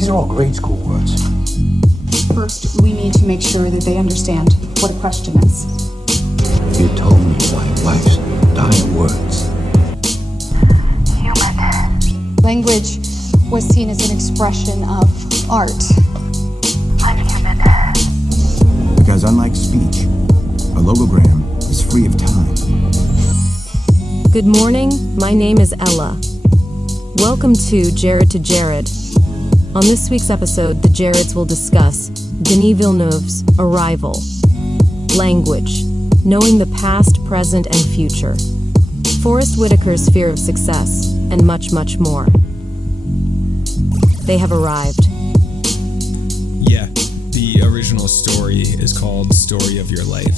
These are all grade school words. First, we need to make sure that they understand what a question is. You told me white life's dying words. Human. Language was seen as an expression of art. I'm human. Because unlike speech, a logogram is free of time. Good morning, my name is Ella. Welcome to Jared to Jared. On this week's episode, the Jareds will discuss Denis Villeneuve's Arrival, language, knowing the past, present, and future, Forrest Whitaker's fear of success, and much, much more. They have arrived. Yeah, the original story is called Story of Your Life.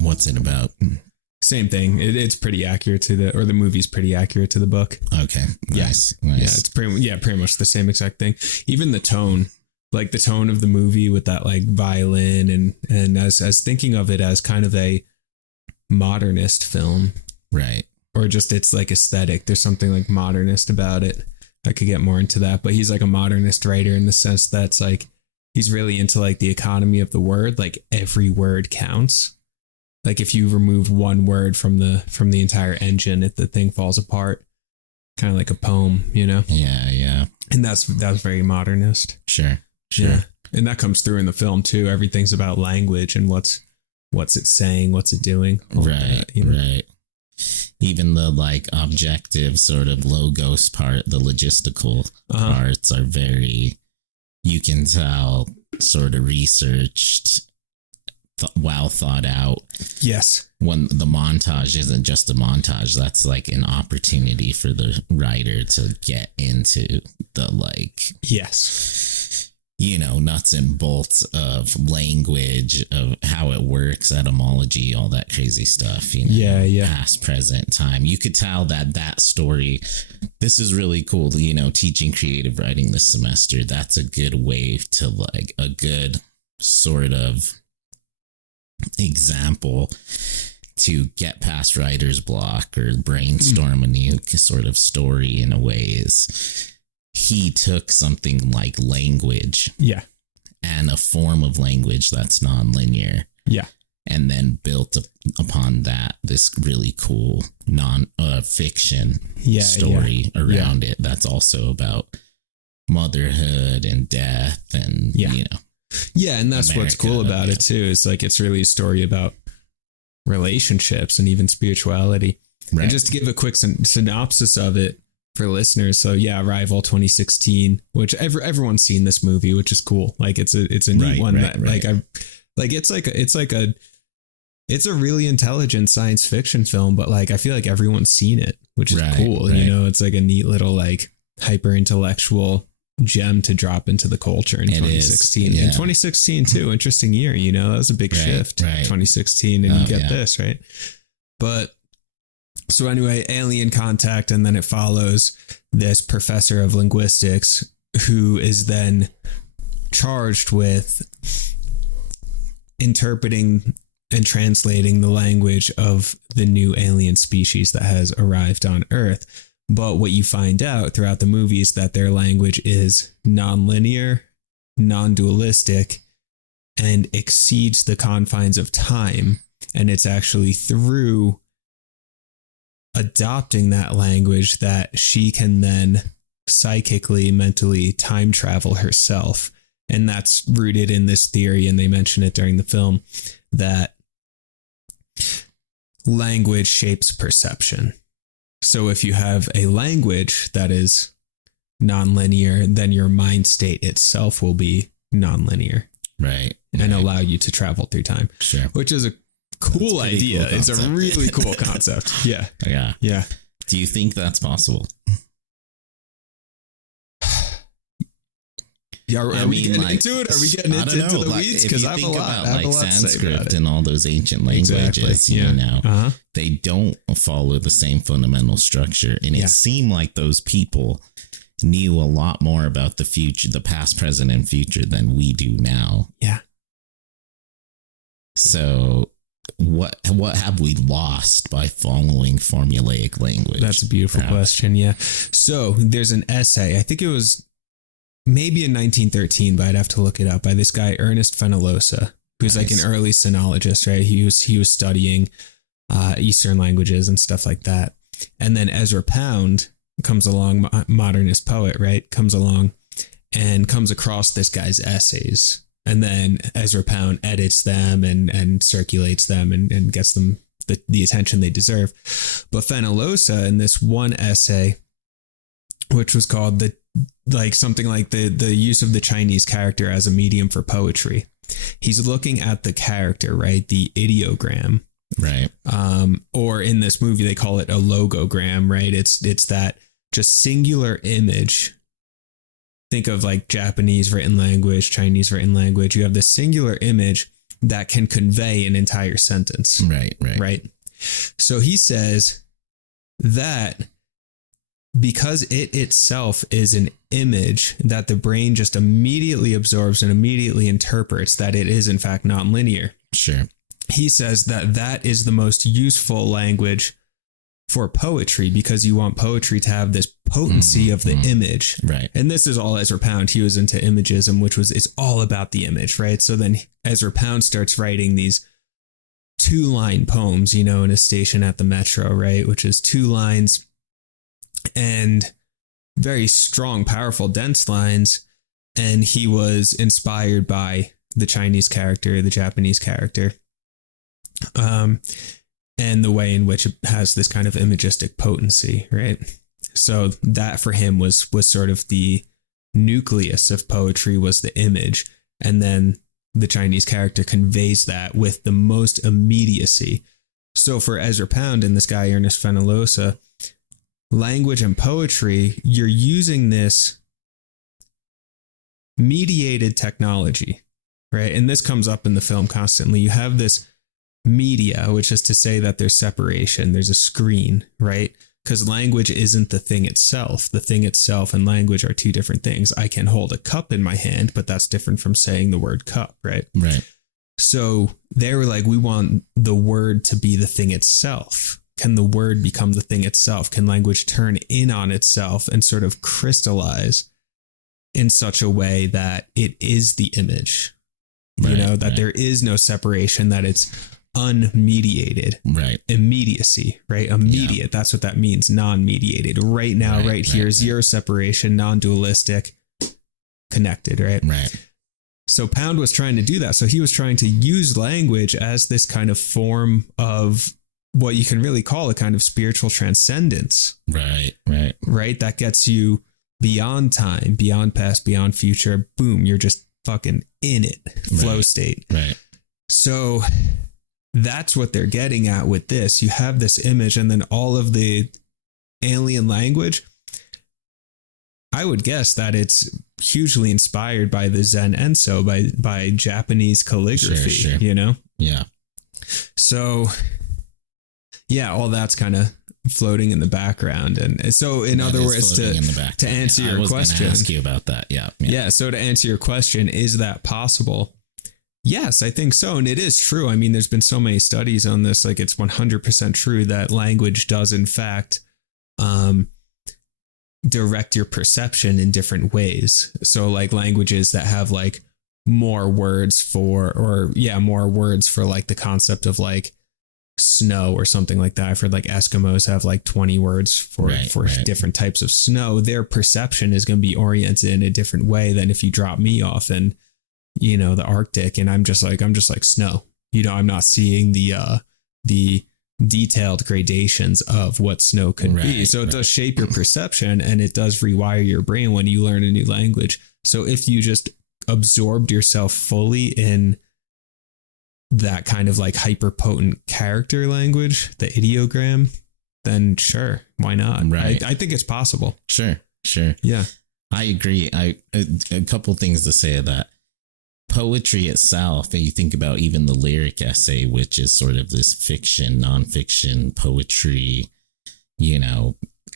What's it about? Same thing. It's pretty accurate to the movie's pretty accurate to the book. Okay. Nice. Yeah, it's pretty much the same exact thing. Even the tone, like the tone of the movie with that like violin and as thinking of it as kind of a modernist film. Right. Or just its like aesthetic. There's something like modernist about it. I could get more into that, but he's like a modernist writer in the sense that's like he's really into like the economy of the word, like every word counts. Like if you remove one word from the entire engine, the thing falls apart. Kind of like a poem, you know? Yeah. And that's very modernist. Sure. Yeah. And that comes through in the film too. Everything's about language and what's it saying, what's it doing. Right. That, you know? Right. Even the like objective sort of logos part, the logistical parts are very, you can tell, sort of researched, well thought out. Yes. When the montage isn't just a montage, that's like an opportunity for the writer to get into the like, yes, you know, nuts and bolts of language, of how it works, etymology, all that crazy stuff, you know, yeah. Past, present, time. You could tell that story, this is really cool, you know, teaching creative writing this semester. That's a good way to like a good sort of example to get past writer's block or brainstorm a new sort of story in a way is he took something like language and a form of language that's non-linear and then built upon that this really cool fiction story around it that's also about motherhood and death and you know. Yeah, and that's America, what's cool about it too. It's like it's really a story about relationships and even spirituality. Right. And just to give a quick synopsis of it for listeners. So Arrival 2016, which everyone's seen this movie, which is cool. Like it's a neat one. It's a really intelligent science fiction film, but like I feel like everyone's seen it, which is cool. You know, it's like a neat little like hyper intellectual gem to drop into the culture in 2016. In 2016 too, interesting year, you know, that was a big shift. 2016 and you get this, right? But so anyway, alien contact, and then it follows this professor of linguistics who is then charged with interpreting and translating the language of the new alien species that has arrived on Earth. But what you find out throughout the movie is that their language is non-linear, non-dualistic, and exceeds the confines of time. And it's actually through adopting that language that she can then psychically, mentally time travel herself. And that's rooted in this theory, and they mention it during the film, that language shapes perception. So if you have a language that is non-linear, then your mind state itself will be non-linear. Right. And allow you to travel through time. Sure. Which is a cool idea. Cool it's a really cool concept. Yeah. Do you think that's possible? Are we getting into it? Are we getting into the weeds? Because I have a lot about Sanskrit and all those ancient languages, exactly. you know, they don't follow the same fundamental structure. And it seemed like those people knew a lot more about the future, the past, present, and future than we do now. Yeah. So what have we lost by following formulaic language? That's a beautiful question. Yeah. So there's an essay. I think it was maybe in 1913, but I'd have to look it up, by this guy, Ernest Fenollosa, who's like an early sinologist, right? He was studying Eastern languages and stuff like that. And then Ezra Pound comes along, modernist poet, right? Comes along and comes across this guy's essays. And then Ezra Pound edits them and circulates them and gets them the attention they deserve. But Fenollosa, in this one essay, which was called the use of the Chinese character as a medium for poetry, he's looking at the character, right? The ideogram. Right. Or in this movie, they call it a logogram, right? It's that just singular image. Think of like Japanese written language, Chinese written language. You have this singular image that can convey an entire sentence. Right. So he says that because it itself is an image that the brain just immediately absorbs and immediately interprets, that it is in fact nonlinear. Sure. He says that is the most useful language for poetry, because you want poetry to have this potency of the image. Right. And this is all Ezra Pound. He was into imagism, which it's all about the image, right? So then Ezra Pound starts writing these 2-line poems, in a station at the Metro, right? Which is 2 lines and very strong, powerful, dense lines. And he was inspired by the Chinese character, the Japanese character, and the way in which it has this kind of imagistic potency, right? So that for him was sort of the nucleus of poetry, was the image. And then the Chinese character conveys that with the most immediacy. So for Ezra Pound and this guy, Ernest Fenollosa, language and poetry, you're using this mediated technology, right? And this comes up in the film constantly. You have this media, which is to say that there's separation, there's a screen, right? Because language isn't the thing itself. The thing itself and language are 2 different things. I can hold a cup in my hand, but that's different from saying the word cup, right? Right. So they were like, we want the word to be the thing itself. Can the word become the thing itself? Can language turn in on itself and sort of crystallize in such a way that it is the image? Right, that there is no separation, that it's unmediated. Right. Immediacy, right? Immediate. Yeah. That's what that means. Non-mediated. Right now, right here, zero separation, non-dualistic, connected, right? Right. So Pound was trying to do that. So he was trying to use language as this kind of form of what you can really call a kind of spiritual transcendence. Right. That gets you beyond time, beyond past, beyond future. Boom, you're just fucking in it. Flow state. Right. So that's what they're getting at with this. You have this image, and then all of the alien language. I would guess that it's hugely inspired by the Zen Enso, by Japanese calligraphy, sure. Yeah. So, yeah, all that's kind of floating in the background. And so, in other words, to answer your question, I was ask you about that. Yeah. So to answer your question, is that possible? Yes, I think so. And it is true. I mean, there's been so many studies on this. Like, it's 100% true that language does, in fact, direct your perception in different ways. So like languages that have like more words for like the concept of like snow or something like that. I've heard like Eskimos have like 20 words for different types of snow. Their perception is going to be oriented in a different way than if you drop me off in, the Arctic and I'm just like snow. I'm not seeing the detailed gradations of what snow could be. So it does shape your perception, and it does rewire your brain when you learn a new language. So if you just absorbed yourself fully in that kind of like hyper potent character language, the ideogram, then sure, why not? Right. I think it's possible. Sure. Yeah. I agree. A couple things to say of that. Poetry itself, and you think about even the lyric essay, which is sort of this fiction, nonfiction poetry,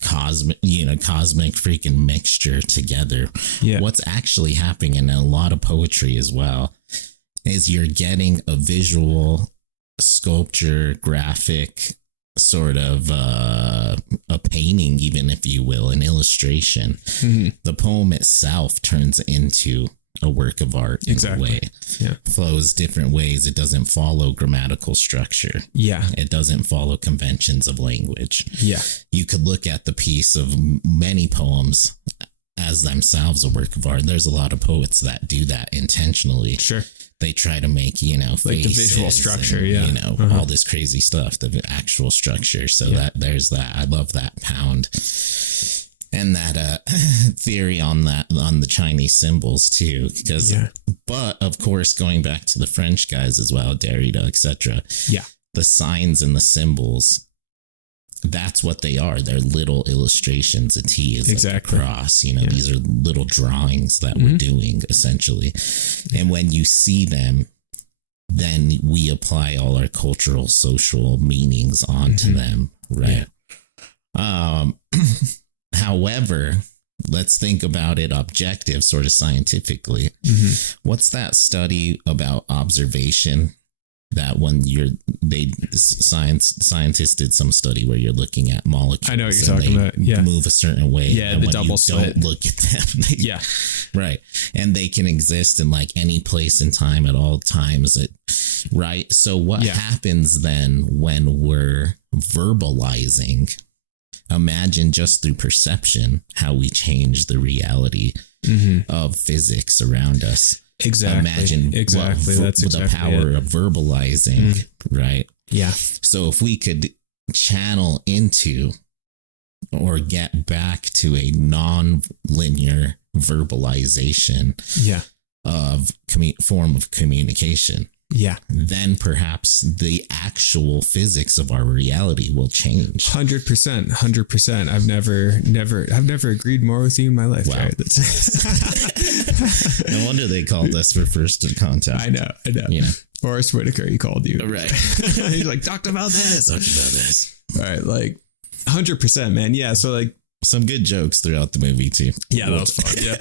cosmic freaking mixture together. Yeah. What's actually happening in a lot of poetry as well is you're getting a visual, sculpture, graphic sort of a painting, even if you will, an illustration. The poem itself turns into a work of art in a way. Flows different ways. It doesn't follow grammatical structure. It doesn't follow conventions of language. You could look at the piece of many poems as themselves a work of art. There's a lot of poets that do that intentionally. They try to make, you know, like the visual structure, and, you know, all this crazy stuff, the actual structure. So that there's that. I love that pound and that theory on the Chinese symbols too. Because, but of course, going back to the French guys as well, Derrida, etc. The signs and the symbols, that's what they are. They're little illustrations. A T is like a cross. You know, these are little drawings that we're doing essentially. And when you see them, then we apply all our cultural, social meanings onto them. Right. However, let's think about it objective, sort of scientifically. What's that study about observation? That when scientists did some study where you're looking at molecules. I know what you're talking about. Move a certain way. And the double slit. Don't look at them. Right. And they can exist in like any place and time at all times. Right. So what happens then when we're verbalizing? Imagine just through perception how we change the reality of physics around us. Imagine that's the power of verbalizing, right? So if we could channel into or get back to a non-linear verbalization of form of communication, then perhaps the actual physics of our reality will change. 100%. I've never agreed more with you in my life. Wow. Right? No wonder they called us for first contact. I know. You know, Forrest Whitaker, he called you. Right. He's like, talked about this. All right. Like 100%, man. Yeah. So like some good jokes throughout the movie too. Yeah. That was fun. Yeah.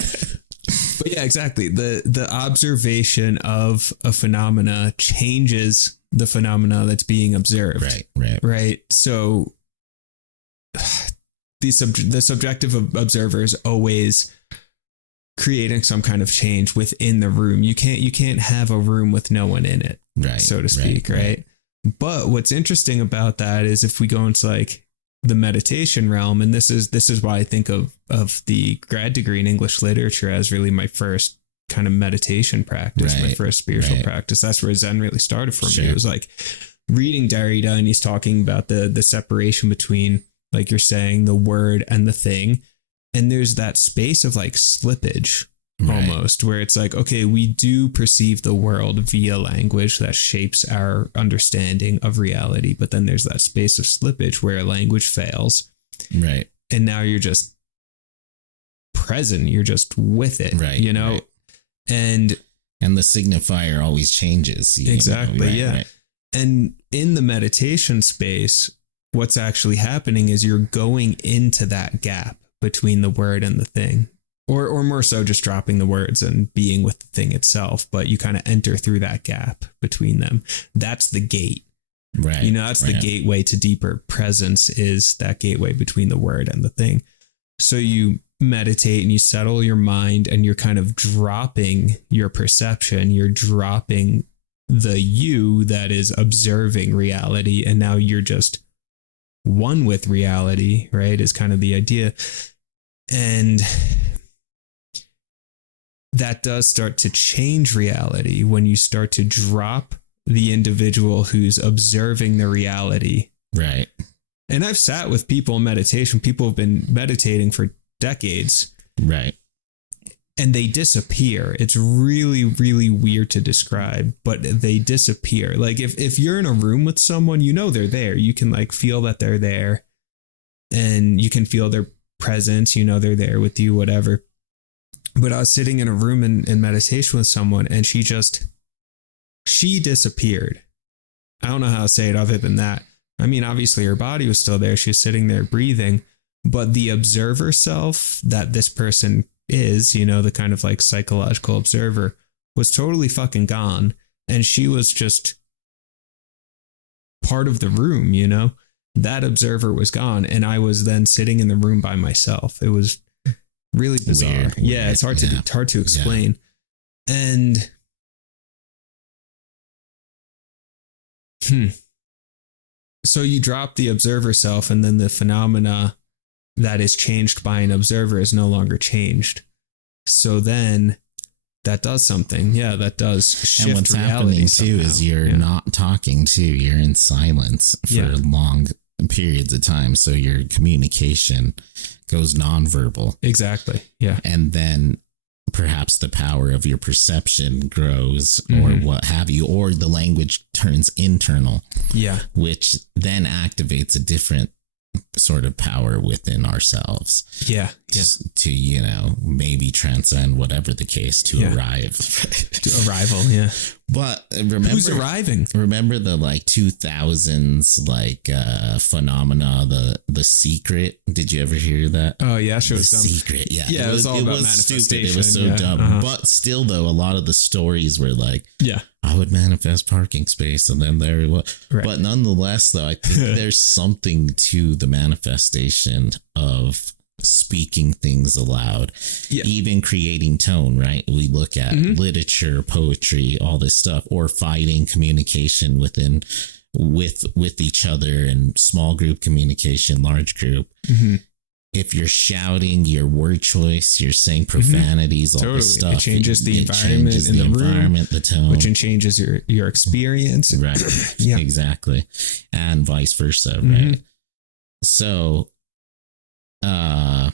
But yeah, exactly. The observation of a phenomena changes the phenomena that's being observed. Right. So the subjective observer is always creating some kind of change within the room. You can't have a room with no one in it, so to speak. Right. But what's interesting about that is if we go into like the meditation realm, and this is why I think of the grad degree in English literature as really my first kind of meditation practice, my first spiritual practice. That's where Zen really started for me. It was like reading Derrida, and he's talking about the separation between, like you're saying, the word and the thing. And there's that space of like slippage almost, where it's like, okay, we do perceive the world via language that shapes our understanding of reality. But then there's that space of slippage where language fails. Right. And now you're just present. You're just with it, you know? And the signifier always changes. Exactly. And in the meditation space, what's actually happening is you're going into that gap between the word and the thing. Or more so just dropping the words and being with the thing itself, but you kind of enter through that gap between them. That's the gate. Right. You know, that's the gateway to deeper presence, is that gateway between the word and the thing. So you meditate and you settle your mind, and you're kind of dropping your perception. You're dropping the you that is observing reality. And now you're just one with reality, right? Is kind of the idea. And that does start to change reality when you start to drop the individual who's observing the reality. Right. And I've sat with people in meditation. People have been meditating for decades. Right. And they disappear. It's really, really weird to describe, but they disappear. Like if you're in a room with someone, you know they're there. You can like feel that they're there, and you can feel their presence. You know they're there with you, whatever. But I was sitting in a room in meditation with someone, and she disappeared. I don't know how to say it other than that. I mean, obviously her body was still there. She was sitting there breathing, but the observer self that this person is, you know, the kind of like psychological observer, was totally fucking gone. And she was just part of the room, you know? that observer was gone, and I was then sitting in the room by myself. It was really bizarre. Weird. Yeah, it's hard to explain. Yeah. And so you drop the observer self, and then the phenomena that is changed by an observer is no longer changed. So then that does something. Yeah, that does shift reality. And what's happening too is you're not talking too. You're in silence for long periods of time. So your communication goes nonverbal. Exactly. Yeah. And then perhaps the power of your perception grows or what have you, or the language turns internal. Yeah. Which then activates a different sort of power within ourselves. Yeah. Just to, you know, maybe transcend whatever the case to arrive. To arrival, yeah. But remember, who's arriving? Remember the like 2000s like phenomena, the secret. Did you ever hear that? Oh yeah, sure. The secret. Yeah. Yeah, it was all about manifestation. Stupid. It was so dumb. But still though, a lot of the stories were like, I would manifest parking space, and then there it was. Right. But nonetheless, though, I think there's something to the manifestation of speaking things aloud, even creating tone, right? We look at literature, poetry, all this stuff, or fighting communication with each other, and small group communication, large group. If you're shouting, your word choice, you're saying profanities, all this stuff. It changes the environment in the room, the tone. Which changes your experience. Right. Yeah. Exactly. And vice versa, right? So, I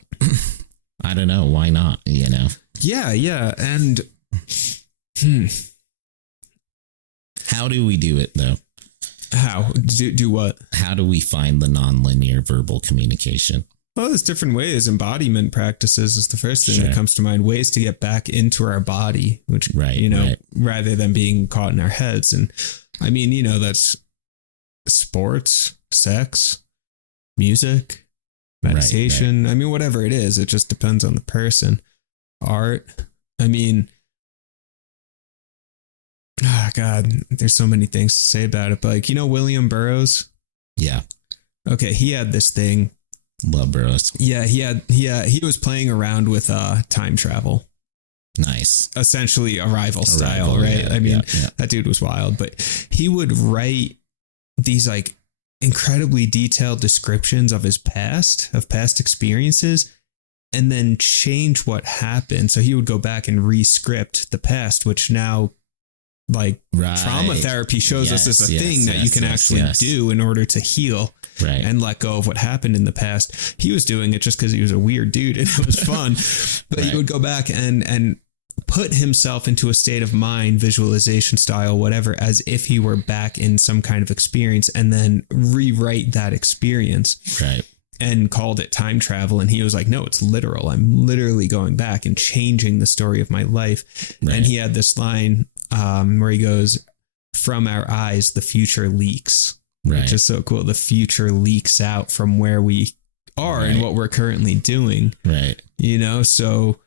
don't know. Why not, you know? Yeah, yeah. And how do we do it, though? How? Do what? How do we find the nonlinear verbal communication? Well, there's different ways. Embodiment practices is the first thing that comes to mind. Ways to get back into our body, which, rather than being caught in our heads. And I mean, you know, that's sports, sex, music, meditation. Right. I mean, whatever it is, it just depends on the person. Art. I mean, God, there's so many things to say about it. But like, you know, William Burroughs? Yeah. Okay. He had this thing. Love Burroughs. Yeah, he was playing around with time travel. Nice. Essentially arrival style, right? Yeah, I mean, that dude was wild, but he would write these like incredibly detailed descriptions of his past experiences, and then change what happened. So he would go back and re-script the past, which now trauma therapy shows us is a thing that you can actually do in order to heal and let go of what happened in the past. He was doing it just because he was a weird dude and it was fun. But he would go back and put himself into a state of mind, visualization style, whatever, as if he were back in some kind of experience, and then rewrite that experience. Right. And called it time travel. And he was like, no, it's literal. I'm literally going back and changing the story of my life. Right. And he had this line where he goes, from our eyes, the future leaks, which is so cool. The future leaks out from where we are and what we're currently doing. Right. You know, so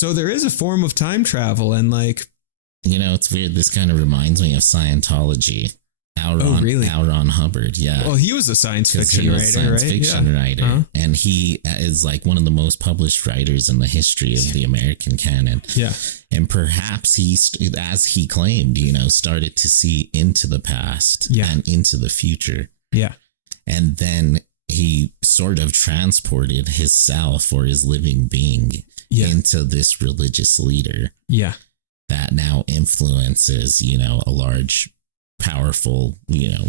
there is a form of time travel, and like, you know, it's weird. This kind of reminds me of Scientology. Really? L. Ron Hubbard, yeah. Well, he was a science fiction writer, writer, and he is like one of the most published writers in the history of the American canon. Yeah, and perhaps he, as he claimed, you know, started to see into the past and into the future. Yeah, and then he sort of transported his self or his living being into this religious leader. Yeah, that now influences, you know, a large, powerful, you know,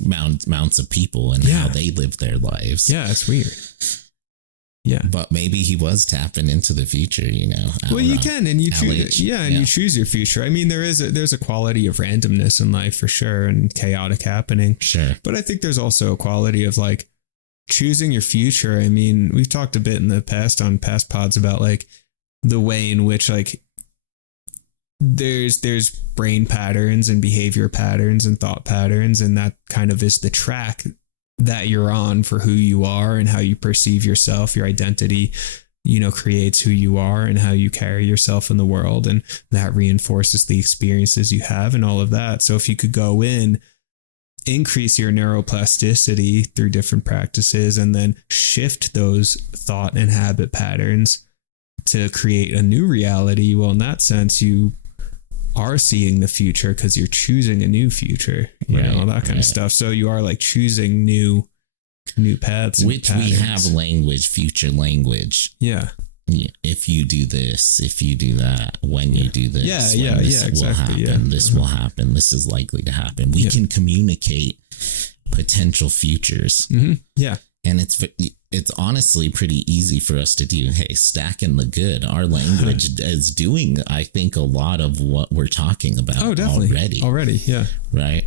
mounts of people and how they live their lives. Yeah, it's weird. Yeah, but maybe he was tapping into the future, you know. Well, you can, and you choose. You choose your future. I mean, there's a quality of randomness in life for sure, and chaotic happening. Sure, but I think there's also a quality of like choosing your future. I mean, we've talked a bit in the past on past pods about like the way in which like there's brain patterns and behavior patterns and thought patterns, and that kind of is the track that you're on for who you are and how you perceive yourself. Your identity, you know, creates who you are and how you carry yourself in the world, and that reinforces the experiences you have and all of that. So if you could go in increase your neuroplasticity through different practices and then shift those thought and habit patterns to create a new reality. Well, in that sense, you are seeing the future because you're choosing a new future, you know, that kind of stuff. So you are like choosing new paths, which we have language, future language. Yeah. If you do this, if you do that, when you do this, this will happen, this will happen, this is likely to happen. We can communicate potential futures. Yeah. And it's honestly pretty easy for us to do. Hey, stacking the good. Our language is doing, I think, a lot of what we're talking about already. Yeah. Right.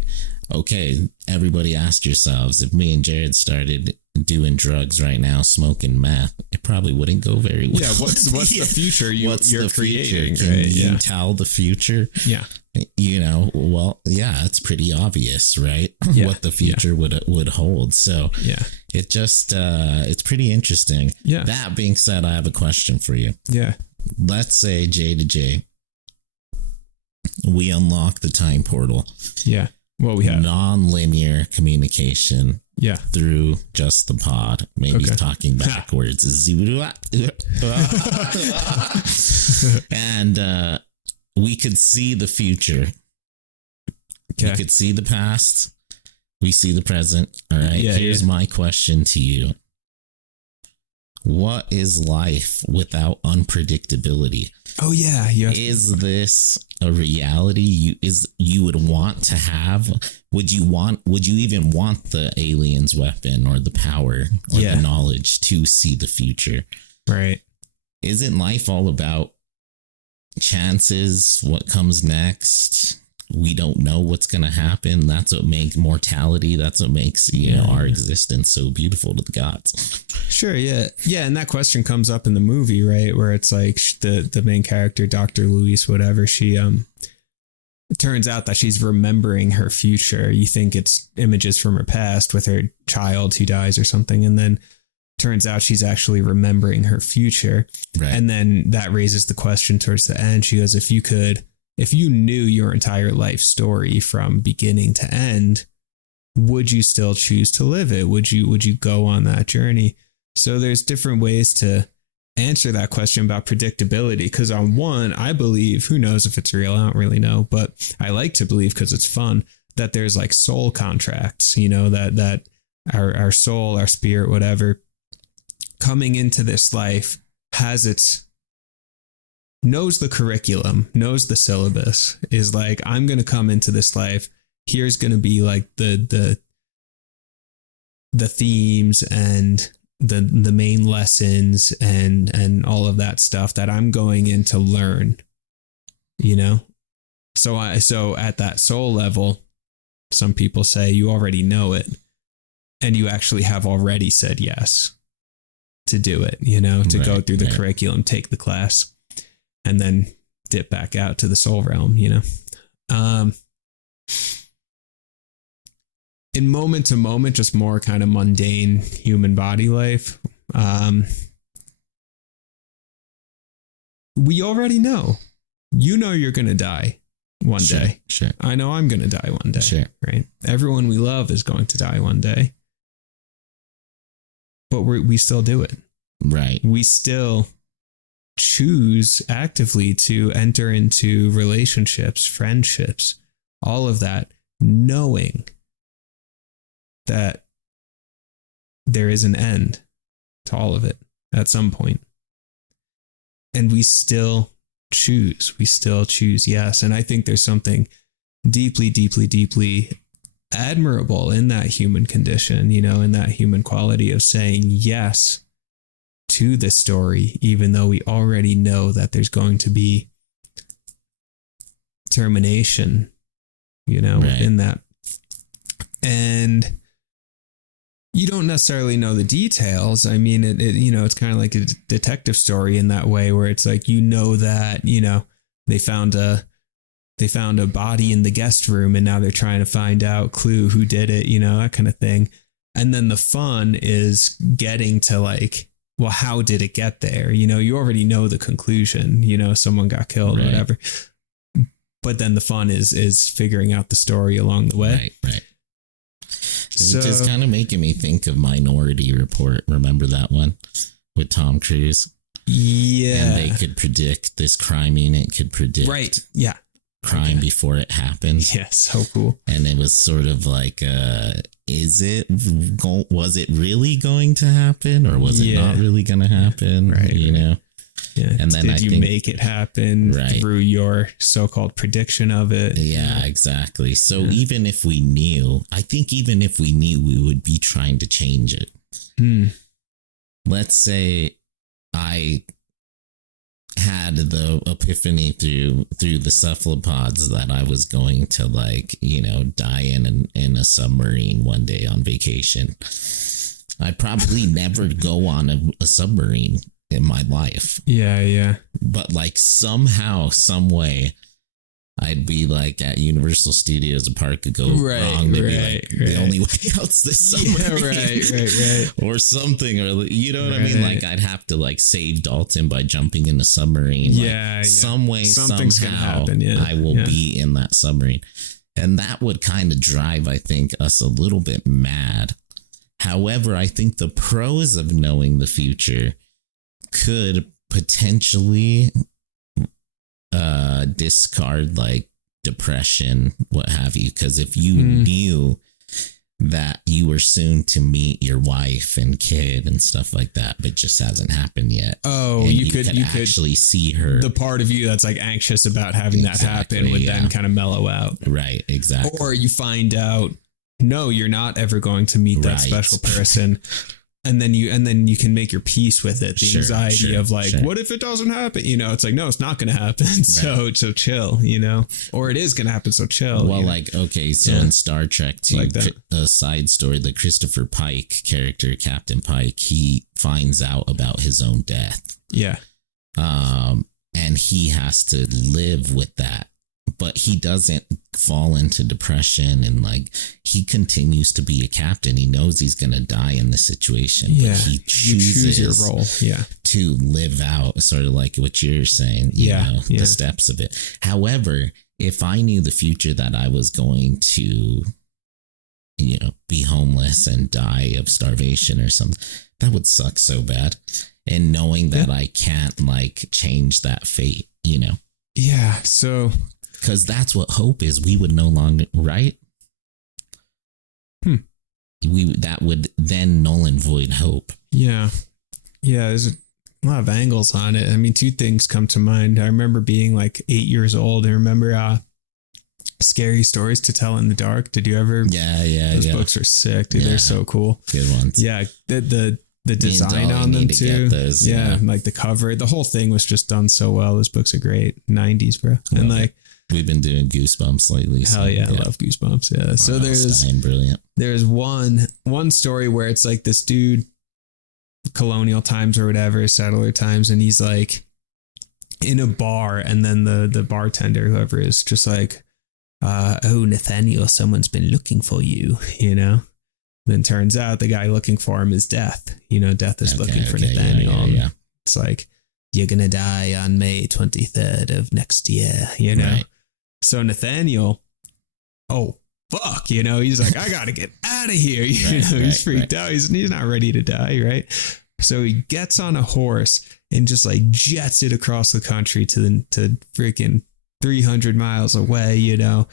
Okay. Everybody ask yourselves, if me and Jared started doing drugs right now, smoking meth, it probably wouldn't go very well. Yeah. What's the future you're creating? Can you tell the future? Yeah. You know, well, yeah, it's pretty obvious, right? What the future would hold. So it just, it's pretty interesting. Yeah. That being said, I have a question for you. Yeah. Let's say J to J, we unlock the time portal. Yeah. Well, we have non-linear communication. Yeah. Through just the pod. Maybe talking backwards. And we could see the future. Okay. We could see the past. We see the present. All right. Here's my question to you. What is life without unpredictability? Oh, yeah. Is this a reality you would want to have? Would you even want the alien's weapon or the power or the knowledge to see the future? Right. Isn't life all about chances? What comes next? We don't know what's going to happen. That's what makes mortality. That's what makes our existence so beautiful to the gods. Sure. Yeah. Yeah. And that question comes up in the movie, right? Where it's like the main character, Dr. Louise, whatever, she, it turns out that she's remembering her future. You think it's images from her past with her child who dies or something. And then turns out she's actually remembering her future. Right. And then that raises the question towards the end. She goes, if you knew your entire life story from beginning to end, would you still choose to live it? Would you go on that journey? So there's different ways to answer that question about predictability. Because on one, I believe, who knows if it's real? I don't really know, but I like to believe because it's fun that there's like soul contracts, you know, that our soul, our spirit, whatever, coming into this life knows the curriculum, knows the syllabus, is like, I'm going to come into this life. Here's going to be like the themes and the main lessons and all of that stuff that I'm going in to learn, you know? So at that soul level, some people say you already know it and you actually have already said yes to do it, you know, to go through the curriculum, take the class, and then dip back out to the soul realm, you know? In moment to moment, just more kind of mundane human body life. We already know, you're going to die one day. Sure. I know I'm going to die one day. Sure. Right. Everyone we love is going to die one day, but we still do it. Right. We still choose actively to enter into relationships, friendships, all of that, knowing that there is an end to all of it at some point. And we still choose yes. And I think there's something deeply, deeply, deeply admirable in that human condition, you know, in that human quality of saying yes to the story, even though we already know that there's going to be termination, you know, in that. And you don't necessarily know the details. I mean, it you know, it's kind of like a detective story in that way, where it's like, you know, that, you know, they found a body in the guest room and now they're trying to find out clue who did it, you know, that kind of thing. And then the fun is getting to like, well, how did it get there? You know, you already know the conclusion, you know, someone got killed or whatever. But then the fun is figuring out the story along the way. Right. Which is kind of making me think of Minority Report. Remember that one with Tom Cruise? Yeah. And they could predict this crime unit could predict crime before it happened. Yeah, so cool. And it was sort of like, was it really going to happen, or was it not really going to happen? Right. You know? Yeah. And then did you make it happen through your so-called prediction of it? Yeah, exactly. So even if we knew, we would be trying to change it. Let's say I had the epiphany through the cephalopods that I was going to, like, you know, die in a submarine one day on vacation. I'd probably never go on a submarine in my life. Yeah. But like somehow, some way, I'd be like at Universal Studios, a park could go wrong. Maybe the only way out's the submarine. Right. Or something, or you know what I mean? Like I'd have to like save Dalton by jumping in the submarine. Some way, something's somehow, gonna happen, I will be in that submarine. And that would kind of drive, I think, us a little bit mad. However, I think the pros of knowing the future could potentially discard like depression, what have you, because if you knew that you were soon to meet your wife and kid and stuff like that, but it just hasn't happened yet. Oh, you could actually see her. The part of you that's like anxious about having that happen would then kind of mellow out. Right, exactly. Or you find out, no, you're not ever going to meet that special person. And then you can make your peace with it. The anxiety of like, what if it doesn't happen? You know, it's like, no, it's not going to happen. So chill, you know, or it is going to happen. So chill. Well, like, okay. So in Star Trek, too, like a side story, the Christopher Pike character, Captain Pike, he finds out about his own death. Yeah. And he has to live with that. But he doesn't fall into depression, and like he continues to be a captain. He knows he's going to die in this situation, but he chooses your role. to live out sort of like what you're saying, you know, the steps of it. However, if I knew the future that I was going to, you know, be homeless and die of starvation or something, that would suck so bad. And knowing that I can't like change that fate, you know? Yeah. So, because that's what hope is. We would no longer, right? That would then null and void hope. Yeah. There's a lot of angles on it. I mean, two things come to mind. I remember being like 8 years old. I remember Scary Stories to Tell in the Dark. Did you ever? Yeah. Those books are sick, dude. They're so cool. Good ones. Yeah. The design on them too. Those, like the cover, the whole thing was just done so well. Those books are great. 90s, bro. And like, we've been doing Goosebumps lately. Hell yeah, I love Goosebumps. Yeah. So there's one story where it's like this dude, colonial times or whatever, settler times, and he's like in a bar, and then the bartender, whoever is, just like, oh, Nathaniel, someone's been looking for you, you know? Then turns out the guy looking for him is Death. You know, Death is looking for Nathaniel. Yeah. It's like, you're going to die on May 23rd of next year, you know? Right. So Nathaniel, oh, fuck, you know, he's like, I got to get out of here. You know, he's freaked out. He's not ready to die, right? So he gets on a horse and just like jets it across the country to freaking 300 miles away, you know,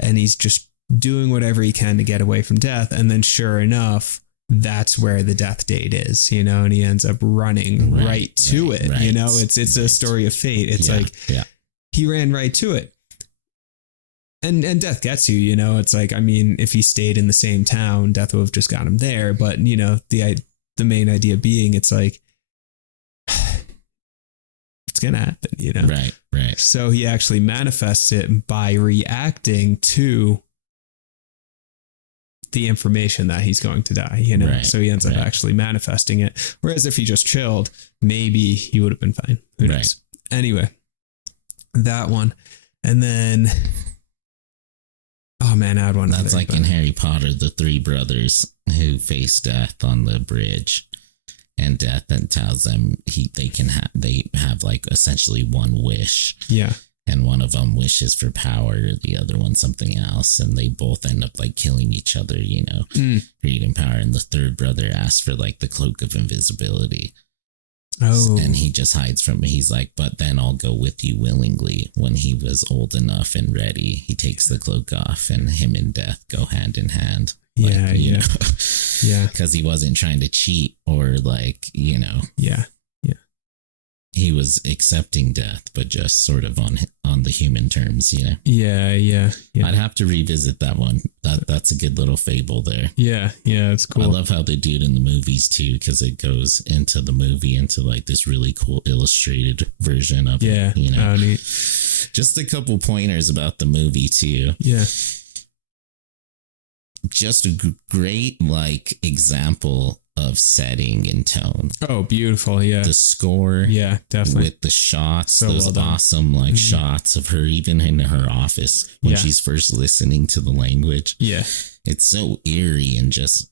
and he's just doing whatever he can to get away from Death. And then sure enough, that's where the death date is, you know, and he ends up running right to it. You know, it's a story of fate. It's he ran right to it. And Death gets you, you know, it's like, I mean, if he stayed in the same town, Death would have just got him there. But, you know, the main idea being, it's like, it's going to happen, you know? Right. So he actually manifests it by reacting to the information that he's going to die, you know? So he ends up actually manifesting it. Whereas if he just chilled, maybe he would have been fine. Who knows? Anyway, that one. And then... oh man, I had one. That's like in Harry Potter, the three brothers who face Death on the bridge, and Death then tells them they have like essentially one wish. Yeah. and one of them wishes for power, the other one something else, and they both end up like killing each other, you know, greed and power. And the third brother asks for like the cloak of invisibility. Oh. And he just hides from it. He's like, but then I'll go with you willingly. When he was old enough and ready, he takes the cloak off, and him and death go hand in hand. Like, you know, yeah. Because he wasn't trying to cheat or like, you know. Yeah. He was accepting death, but just sort of on the human terms, you know? Yeah. I'd have to revisit that one. That's a good little fable there. Yeah, it's cool. I love how they do it in the movies too, because it goes into the movie into like this really cool illustrated version of it. You know? Neat. Just a couple pointers about the movie too. Yeah. Just a great like example of setting and tone. Oh, beautiful. Yeah. The score. Yeah, definitely. With the shots, so those well awesome like shots of her, even in her office when she's first listening to the language. Yeah. It's so eerie and just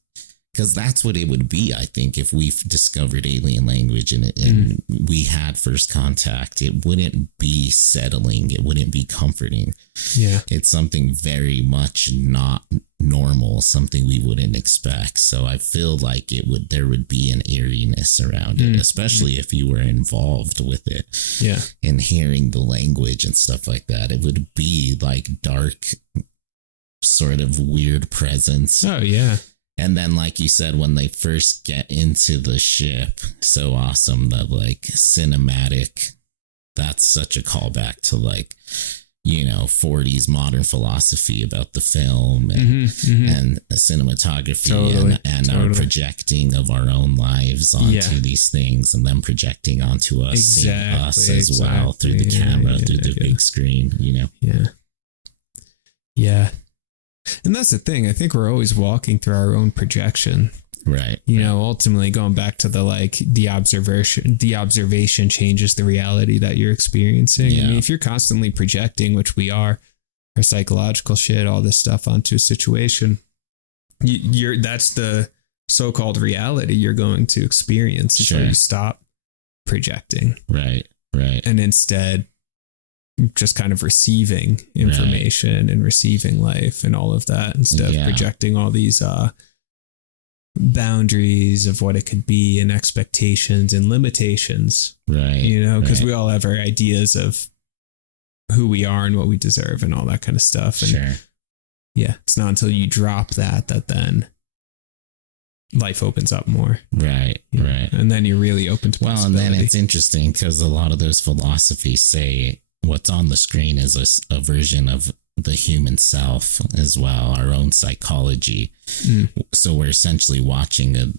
because that's what it would be, I think, if we've discovered alien language and we had first contact. It wouldn't be settling. It wouldn't be comforting. Yeah. It's something very much not normal, something we wouldn't expect. So I feel like there would be an eeriness around it, especially if you were involved with it. Yeah. And hearing the language and stuff like that. It would be like dark, sort of weird presence. Oh, yeah. And then, like you said, when they first get into the ship, so awesome, that like cinematic, that's such a callback to like, you know, 40s modern philosophy about the film and cinematography and our projecting of our own lives onto these things and then projecting onto us, seeing us as well through the camera, through the big screen, you know? Yeah. And that's the thing. I think we're always walking through our own projection. Right. You know, ultimately going back to the observation changes the reality that you're experiencing. Yeah. I mean, if you're constantly projecting, which we are, our psychological shit, all this stuff onto a situation, that's the so-called reality you're going to experience until you stop projecting. Right. And instead just kind of receiving information and receiving life and all of that instead of projecting all these boundaries of what it could be and expectations and limitations. Right. You know, because we all have our ideas of who we are and what we deserve and all that kind of stuff. And yeah, it's not until you drop that then life opens up more. Right. And then you're really open to possibility. Well, and then it's interesting because a lot of those philosophies say what's on the screen is a version of the human self as well, our own psychology. So we're essentially watching a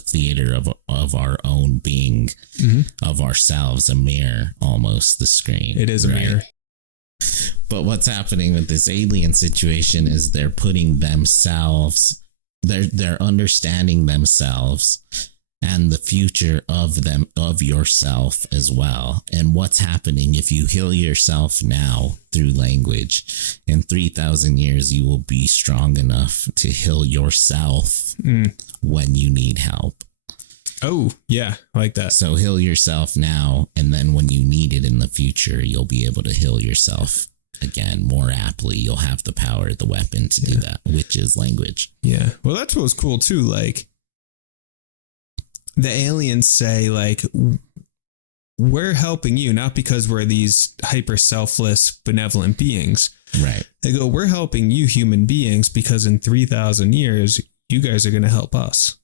theater of our own being, of ourselves, a mirror, almost, the screen. It is a mirror. But what's happening with this alien situation is they're putting themselves, they're understanding themselves and the future of them, of yourself as well. And what's happening if you heal yourself now through language, in 3,000 years, you will be strong enough to heal yourself when you need help. Oh, yeah, I like that. So heal yourself now, and then when you need it in the future, you'll be able to heal yourself again more aptly. You'll have the power, the weapon to do that, which is language. Yeah. Well, that's what was cool too. Like, the aliens say, like, we're helping you, not because we're these hyper selfless, benevolent beings. Right. They go, we're helping you human beings because in 3,000 years, you guys are going to help us.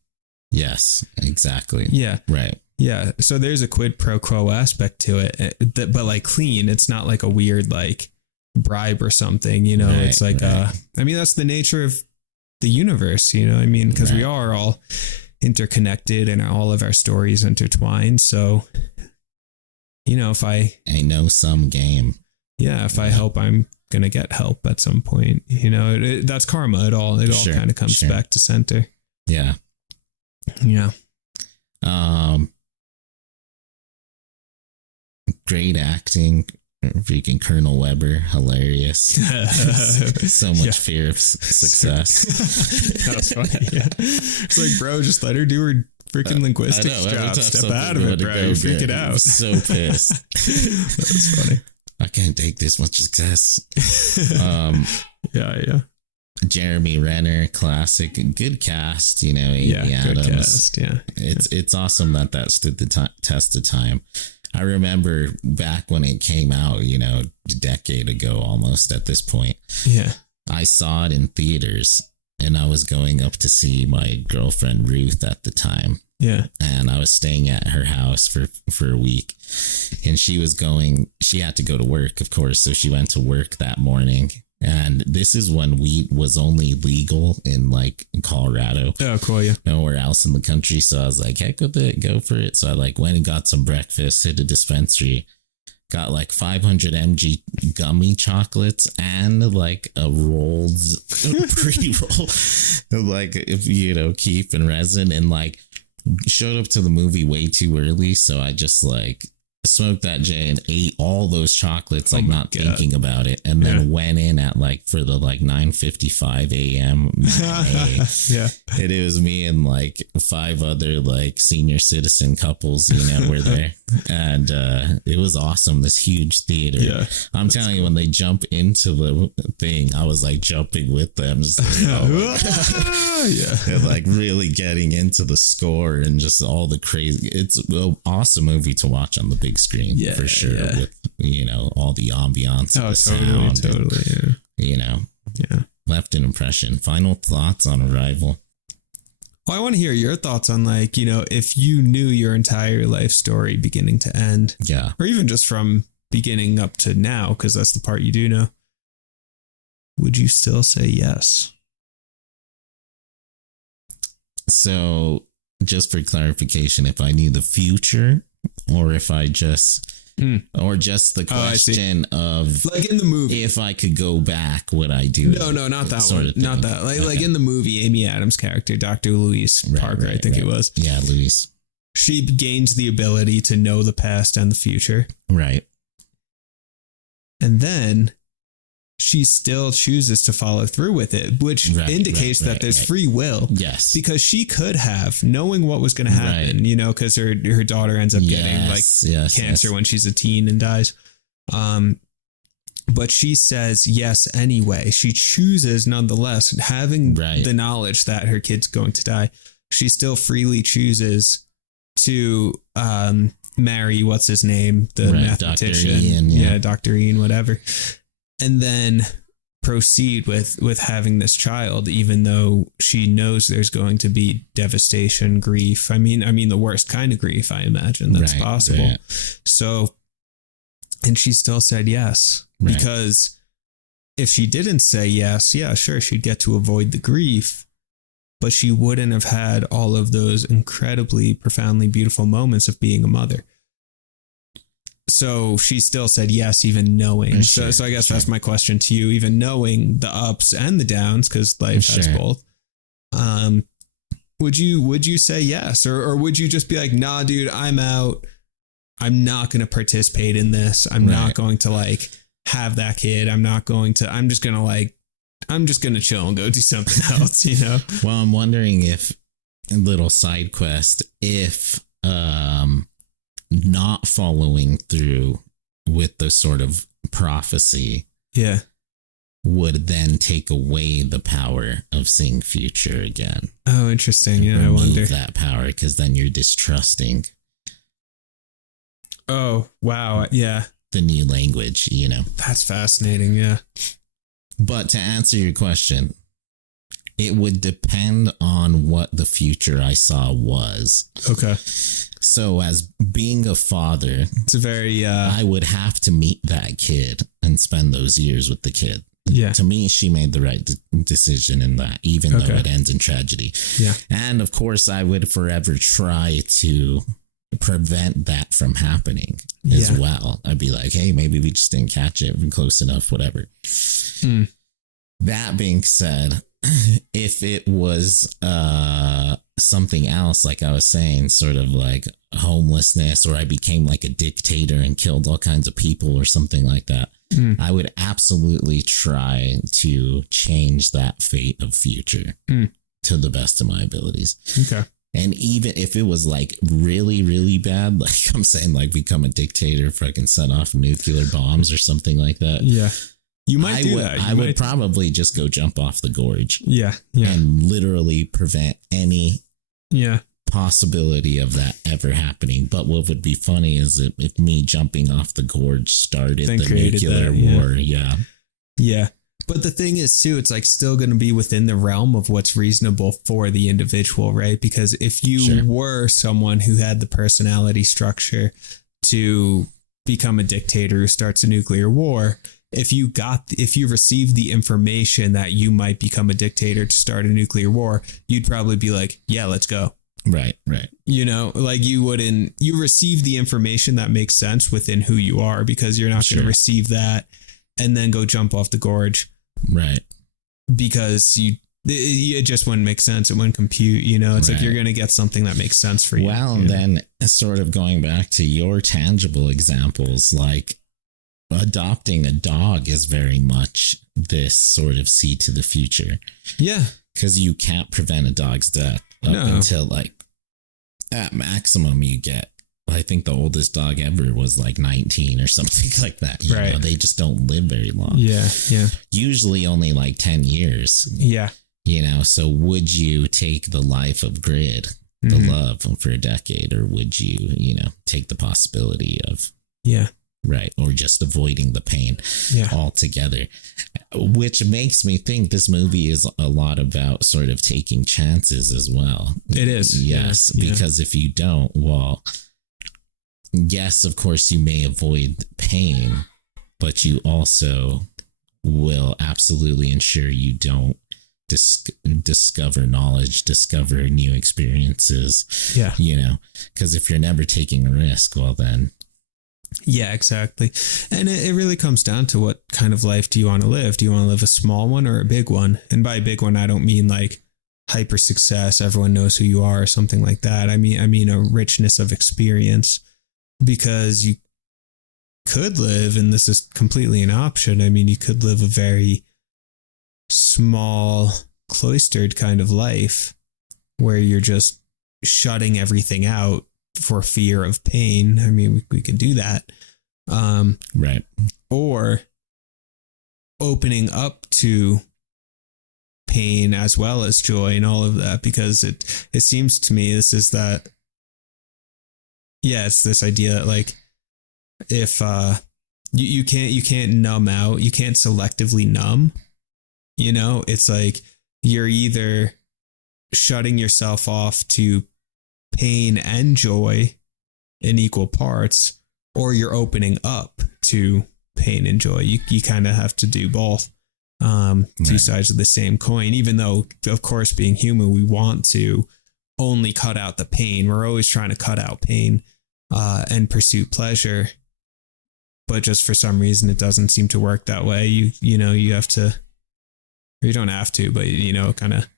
Yes, exactly. Yeah. Right. Yeah. So there's a quid pro quo aspect to it, but like clean. It's not like a weird, like, bribe or something, you know, it's like, I mean, that's the nature of the universe, you know, I mean, because we are all interconnected and all of our stories intertwined. So, you know, if I know some game, if I help, I'm going to get help at some point, you know, that's karma. It all kind of comes back to center. Yeah. Yeah. Great acting. Freaking Colonel Weber, hilarious. So much fear of success. That was funny. Yeah. It's like, bro, just let her do her freaking linguistics job. Step out of it, bro. You're freaking out. I'm so pissed. That's funny. I can't take this much success. Yeah. Jeremy Renner, classic, good cast, you know, Amy Adams. Good cast, yeah. It's awesome that stood the test of time. I remember back when it came out, you know, a decade ago almost at this point. Yeah. I saw it in theaters, and I was going up to see my girlfriend Ruth at the time. Yeah. And I was staying at her house for a week, and she had to go to work, of course. So she went to work that morning. And this is when weed was only legal in like Colorado. Oh, cool. Yeah. Nowhere else in the country. So I was like, heck with it, go for it. So I like went and got some breakfast, hit a dispensary, got like 500 mg gummy chocolates and like a rolled pre-roll, like, if you know, keef and resin, and like showed up to the movie way too early. So I just like smoked that J and ate all those chocolates, like not thinking about it, and then went in at like for the like 9:55 a.m. Yeah, and it was me and like 5 other like senior citizen couples, you know, were there, and it was awesome. This huge theater. Yeah, I'm telling you, when they jump into the thing, I was like jumping with them, just like, and like really getting into the score and just all the crazy. It's an awesome movie to watch on the big screen, for sure. With, you know, all the ambiance, the sound, totally. And, you know, left an impression. Final thoughts on Arrival. Well, I want to hear your thoughts on, like, you know, if you knew your entire life story beginning to end, or even just from beginning up to now, because that's the part you do know, would you still say yes? So, just for clarification, if I knew the future, or if I just, or just the question of, like in the movie, if I could go back, would I do it? No, not that one. Not that. Like in the movie, Amy Adams' character, Dr. Louise Parker, I think it was. Yeah, Louise. She gains the ability to know the past and the future. Right. And then she still chooses to follow through with it, which indicates that there's free will. Yes. Because she could have, knowing what was going to happen, you know, because her daughter ends up getting like cancer when she's a teen and dies. But she says yes anyway. She chooses nonetheless, having the knowledge that her kid's going to die. She still freely chooses to marry, what's his name? The mathematician. Dr. Ian, Dr. Ian, whatever. And then proceed with having this child, even though she knows there's going to be devastation, grief. I mean the worst kind of grief, I imagine, that's possible. So, and she still said yes, because if she didn't say yes, sure, she'd get to avoid the grief, but she wouldn't have had all of those incredibly, profoundly beautiful moments of being a mother. So she still said yes, even knowing. So I guess that's my question to you, even knowing the ups and the downs, because life has both. Would you say yes? Or would you just be like, nah, dude, I'm out. I'm not going to participate in this. I'm not going to like have that kid. I'm just going to chill and go do something else, you know? Well, I'm wondering if, a little side quest, if, not following through with the sort of prophecy would then take away the power of seeing future again. Oh, interesting. Yeah, I wonder that power, because then you're distrusting. Oh, wow. Yeah. The new language, you know. That's fascinating. Yeah. But to answer your question, it would depend on what the future I saw was. Okay. So as being a father, it's a very, I would have to meet that kid and spend those years with the kid. Yeah. To me, she made the right decision in that, even though it ends in tragedy. Yeah. And of course, I would forever try to prevent that from happening as well. I'd be like, hey, maybe we just didn't catch it close enough, whatever. That being said, if it was something else, like I was saying, sort of like homelessness, or I became like a dictator and killed all kinds of people or something like that, I would absolutely try to change that fate of future to the best of my abilities. Okay. And even if it was like really, really bad, like I'm saying, like become a dictator, fucking set off nuclear bombs or something like that. Yeah. You might do that. I would probably just go jump off the gorge. Yeah. Yeah. And literally prevent any possibility of that ever happening. But what would be funny is if me jumping off the gorge started the nuclear war. Yeah. Yeah. But the thing is, too, it's like still going to be within the realm of what's reasonable for the individual, right? Because if you were someone who had the personality structure to become a dictator who starts a nuclear war, if you received the information that you might become a dictator to start a nuclear war, you'd probably be like, yeah, let's go. Right, right. You know, like you receive the information that makes sense within who you are, because you're not going to receive that and then go jump off the gorge. Right. Because it just wouldn't make sense. It wouldn't compute, you know, it's like you're going to get something that makes sense for you. Well, and then sort of going back to your tangible examples, like adopting a dog is very much this sort of see to the future. Yeah. Because you can't prevent a dog's death until like at maximum you get, I think the oldest dog ever was like 19 or something like that. You know, they just don't live very long. Yeah. Yeah. Usually only like 10 years. Yeah. You know, so would you take the life of Grid, the love for a decade, or would you, you know, take the possibility of, right, or just avoiding the pain altogether? Which makes me think this movie is a lot about sort of taking chances as well. It is. Yes, because if you don't, well, yes, of course you may avoid pain, but you also will absolutely ensure you don't discover knowledge, discover new experiences. Yeah. You know, because if you're never taking a risk, well then. Yeah, exactly. And it really comes down to what kind of life do you want to live? Do you want to live a small one or a big one? And by big one, I don't mean like hyper success, everyone knows who you are or something like that. I mean a richness of experience, because you could live, and this is completely an option, I mean, you could live a very small, cloistered kind of life where you're just shutting everything out for fear of pain. I mean, we could do that. Right. Or opening up to pain as well as joy and all of that, because it seems to me it's this idea that like if you can't numb out, you can't selectively numb, you know, it's like you're either shutting yourself off to pain and joy in equal parts, or you're opening up to pain and joy. You kind of have to do both. Two sides of the same coin, even though, of course, being human, we want to only cut out the pain. We're always trying to cut out pain and pursue pleasure. But just for some reason, it doesn't seem to work that way. You have to, or you don't have to, but, you know, kind of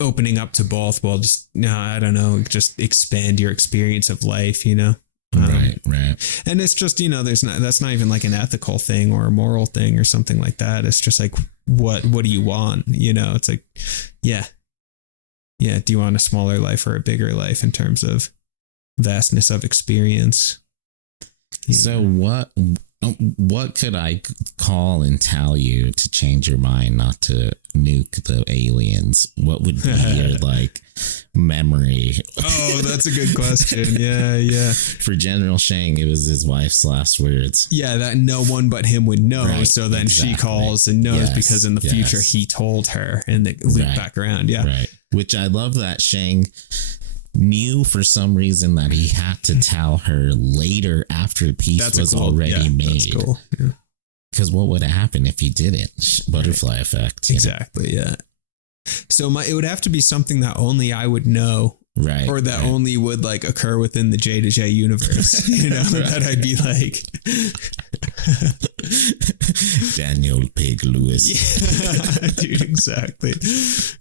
opening up to both will just, I don't know, just expand your experience of life, you know? Right. And it's just, you know, that's not even like an ethical thing or a moral thing or something like that. It's just like, what do you want? You know, it's like, yeah. Do you want a smaller life or a bigger life in terms of vastness of experience? So what could I call and tell you to change your mind not to nuke the aliens? What would be your like memory? Oh, that's a good question. Yeah. For General Shang, it was his wife's last words. Yeah, that no one but him would know. Right, so then she calls and knows, because in the future he told her, and they loop back around. Yeah. Right. Which I love that Shang knew for some reason that he had to tell her later after peace was already made. That's cool. Yeah. Because what would have happened if he didn't? Butterfly effect. Exactly. Yeah. So it would have to be something that only I would know. Right. Or that only would like occur within the J to J universe. You know, that I'd be like Daniel Pig Lewis. Yeah, dude, exactly.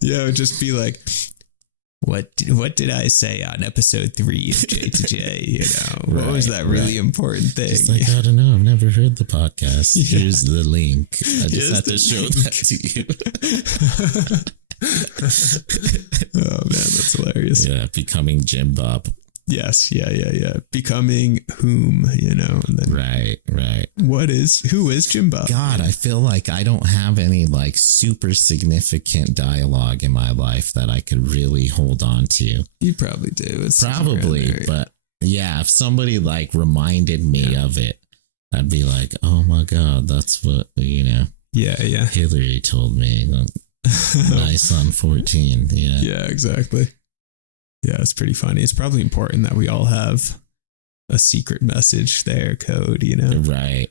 Yeah, it would just be like, what did I say on episode 3 of J to J? You know, what was that really important thing? Just like, I don't know, I've never heard the podcast. Yeah. Here's the link. I just had to show that to you. Oh man, that's hilarious. Yeah, becoming Jim Bob. Yes, yeah. Becoming whom, and then Right. who is Jim Bob? God, I feel like I don't have any like super significant dialogue in my life that I could really hold on to. You probably do. It's Probably, right? But yeah, if somebody like reminded me of it, I'd be like, oh my God, that's what, Yeah. Hillary told me. Nice on 14. Yeah. Yeah, exactly. Yeah, it's pretty funny. It's probably important that we all have a secret message there, code, Right.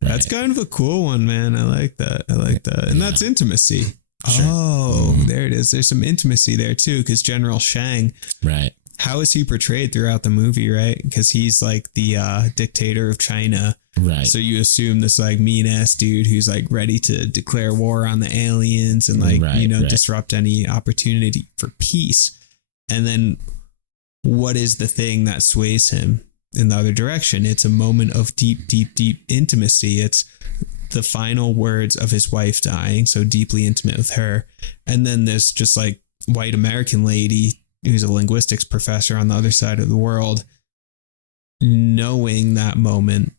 That's kind of a cool one, man. I like that. And that's intimacy. Sure. Oh, there it is. There's some intimacy there too, because General Shang, Right. how is he portrayed throughout the movie, right? Because he's like the dictator of China. Right. So you assume this like mean ass dude who's like ready to declare war on the aliens and like, disrupt any opportunity for peace. And then what is the thing that sways him in the other direction? It's a moment of deep, deep, deep intimacy. It's the final words of his wife dying, so deeply intimate with her. And then there's just like white American lady who's a linguistics professor on the other side of the world, knowing that moment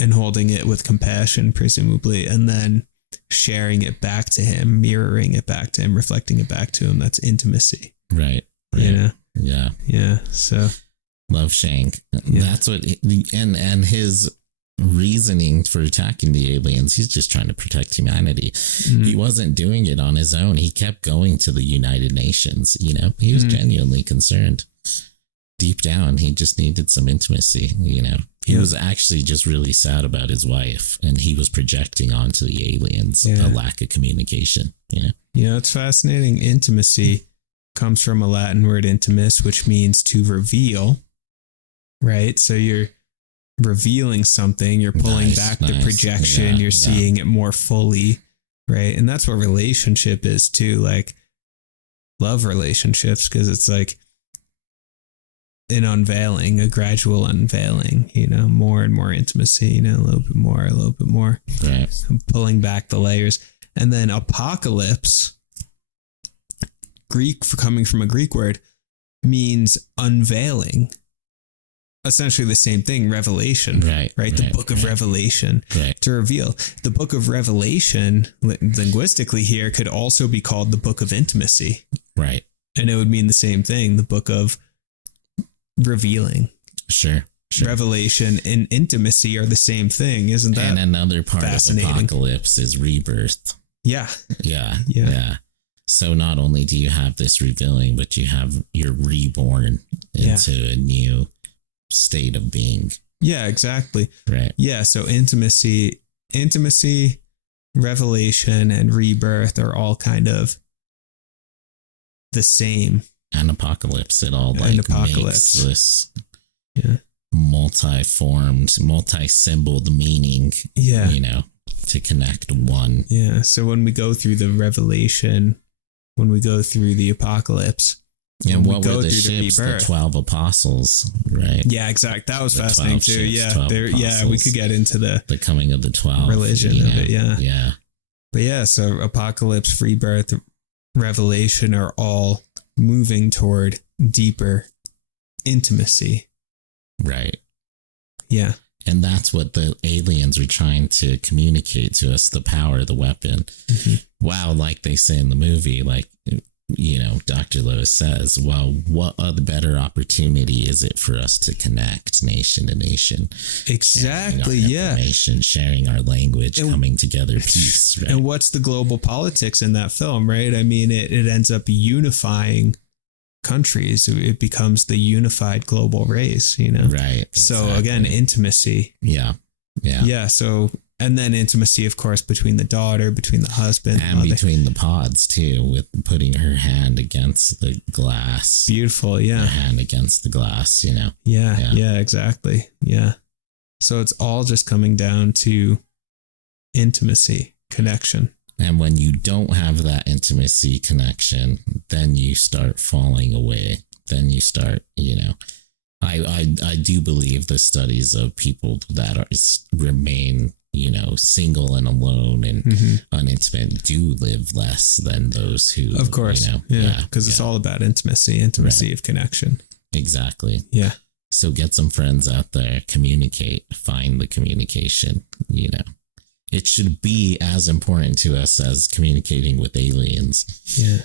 and holding it with compassion, presumably, and then sharing it back to him, mirroring it back to him, reflecting it back to him. That's intimacy. Right. Yeah. Yeah. So love Shank. That's what, and his reasoning for attacking the aliens, he's just trying to protect humanity. He wasn't doing it on his own. He kept going to the United Nations. He was genuinely concerned. Deep down, he just needed some intimacy. He was actually just really sad about his wife, and he was projecting onto the aliens a lack of communication. It's fascinating. Intimacy comes from a Latin word intimus, which means to reveal, right? So you're revealing something, you're pulling back the projection, you're seeing it more fully, right? And that's what relationship is too, like love relationships, because it's like an unveiling, a gradual unveiling, more and more intimacy, a little bit more, right? Pulling back the layers. And then apocalypse, Greek, coming from a Greek word, means unveiling. Essentially the same thing, revelation, right? The book of Revelation, to reveal. The book of Revelation, linguistically here, could also be called the book of intimacy. Right. And it would mean the same thing, the book of revealing. Sure. Revelation and intimacy are the same thing, isn't that? And another part of apocalypse is rebirth. Yeah. So not only do you have this revealing, but you're reborn into a new state of being. Yeah, exactly. Right. Yeah. So intimacy, revelation, and rebirth are all kind of the same. And apocalypse, it all makes this multi-formed, multi-symboled meaning. Yeah. To connect one. Yeah. So when we go through the revelation, when we go through the apocalypse, and what were the ships? The 12 apostles, right? Yeah, exactly. That was fascinating too. Yeah, we could get into the coming of the 12 religion of it. Yeah. But yeah, so apocalypse, rebirth, revelation are all moving toward deeper intimacy. Right. Yeah. And that's what the aliens are trying to communicate to us, the power of the weapon. Wow, like they say in the movie, like, Dr. Lewis says, well, what other better opportunity is it for us to connect nation to nation? Exactly, sharing our language, coming together, peace. Right? And what's the global politics in that film, right? I mean, it ends up unifying countries. It becomes the unified global race, Right. So exactly. Again, intimacy. Yeah. So, and then intimacy, of course, between the daughter, between the husband, and between the pods too, with putting her hand against the glass. Beautiful. Yeah. Her hand against the glass, Yeah, exactly. Yeah. So it's all just coming down to intimacy, connection. And when you don't have that intimacy connection, then you start falling away. Then you start, I do believe the studies of people that remain single and alone and unintimate do live less than those who, of course, because it's all about intimacy right. Of connection. Exactly. Yeah. So get some friends out there, communicate, find the communication, It should be as important to us as communicating with aliens. Yeah.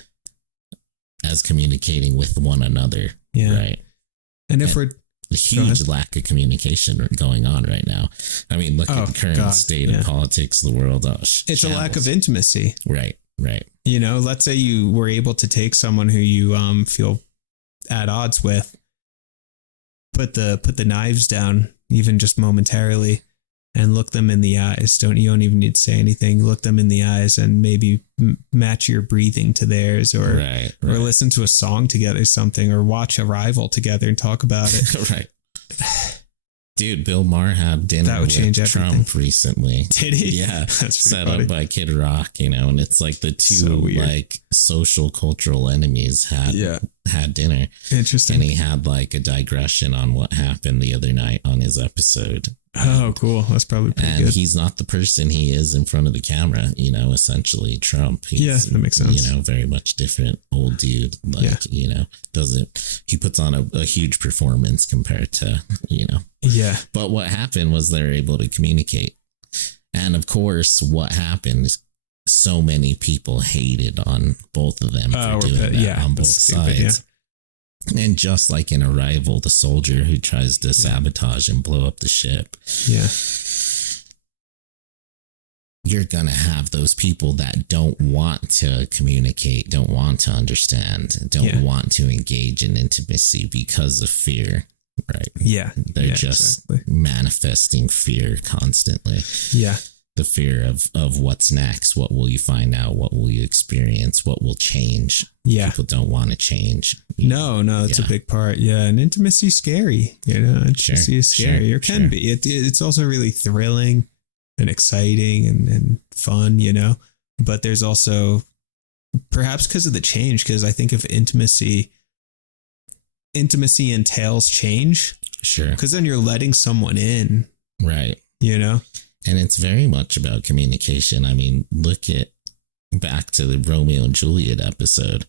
As communicating with one another. Yeah. Right. And if we're a huge lack of communication going on right now. I mean, look at the current state of politics of the world. It's a lack of intimacy. Right. Let's say you were able to take someone who you feel at odds with, put the knives down, even just momentarily, and look them in the eyes. You don't even need to say anything. Look them in the eyes and maybe match your breathing to theirs, or or listen to a song together, something, or watch Arrival together and talk about it. Right. Dude, Bill Maher had dinner with Trump recently. Did he? Yeah. Set up by Kid Rock, and it's like the two social cultural enemies had dinner. Interesting. And he had like a digression on what happened the other night on his episode. Oh, cool. That's probably pretty good. And he's not the person he is in front of the camera, essentially Trump. He's, that makes sense. Very much different old dude. He puts on a huge performance compared to, Yeah. But what happened was they were able to communicate. And of course, what happened, so many people hated on both of them for doing that on both sides. Yeah. And just like in Arrival, the soldier who tries to sabotage and blow up the ship. Yeah. You're going to have those people that don't want to communicate, don't want to understand, don't want to engage in intimacy because of fear, right? Yeah. They're just manifesting fear constantly. Yeah. The fear of what's next. What will you find out? What will you experience? What will change? Yeah. People don't want to change. No, it's a big part. Yeah. And intimacy's scary. Intimacy is scary, or can be. It's also really thrilling and exciting and fun, but there's also, perhaps because of the change, because I think if intimacy entails change. Sure. Because then you're letting someone in. Right. And it's very much about communication. I mean, look at back to the Romeo and Juliet episode.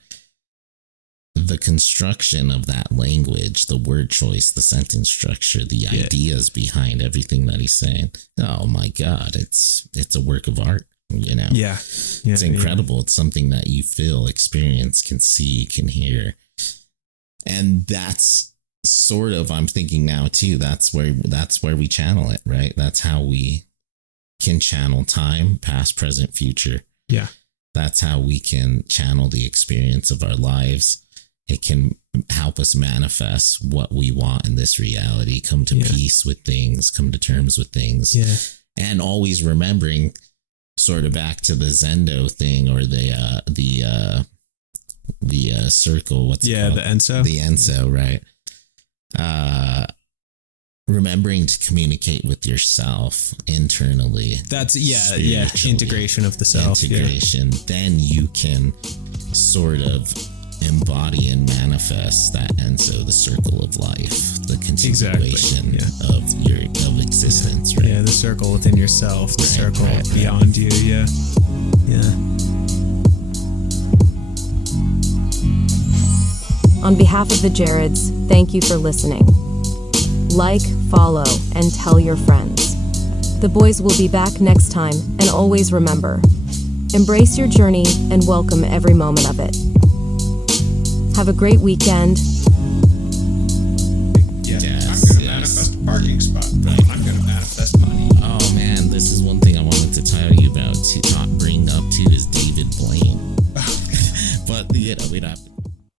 The construction of that language, the word choice, the sentence structure, the ideas behind everything that he's saying. Oh my God, it's a work of art, Yeah. It's incredible. It's something that you feel, experience, can see, can hear. And that's sort of, I'm thinking now too, that's where we channel it, right? That's how we can channel time, past, present, future. Yeah. That's how we can channel the experience of our lives. It can help us manifest what we want in this reality, come to peace with things, come to terms with things. Yeah. And always remembering, sort of back to the Zendo thing, or the circle, what's it called? The Enso. The Enso, right? Remembering to communicate with yourself internally. That's integration of the self. Integration. Then you can sort of embody and manifest that Enso, the circle of life, the continuation of existence. Right? Yeah, the circle within yourself, the circle beyond you. Yeah. On behalf of the Jareds, thank you for listening. Like, follow, and tell your friends. The boys will be back next time, and always remember, embrace your journey and welcome every moment of it. Have a great weekend. I'm going to manifest a parking spot. I'm going to manifest money. Oh man, this is one thing I wanted to tell you about, to not bring up too, is David Blaine. But we don't have to.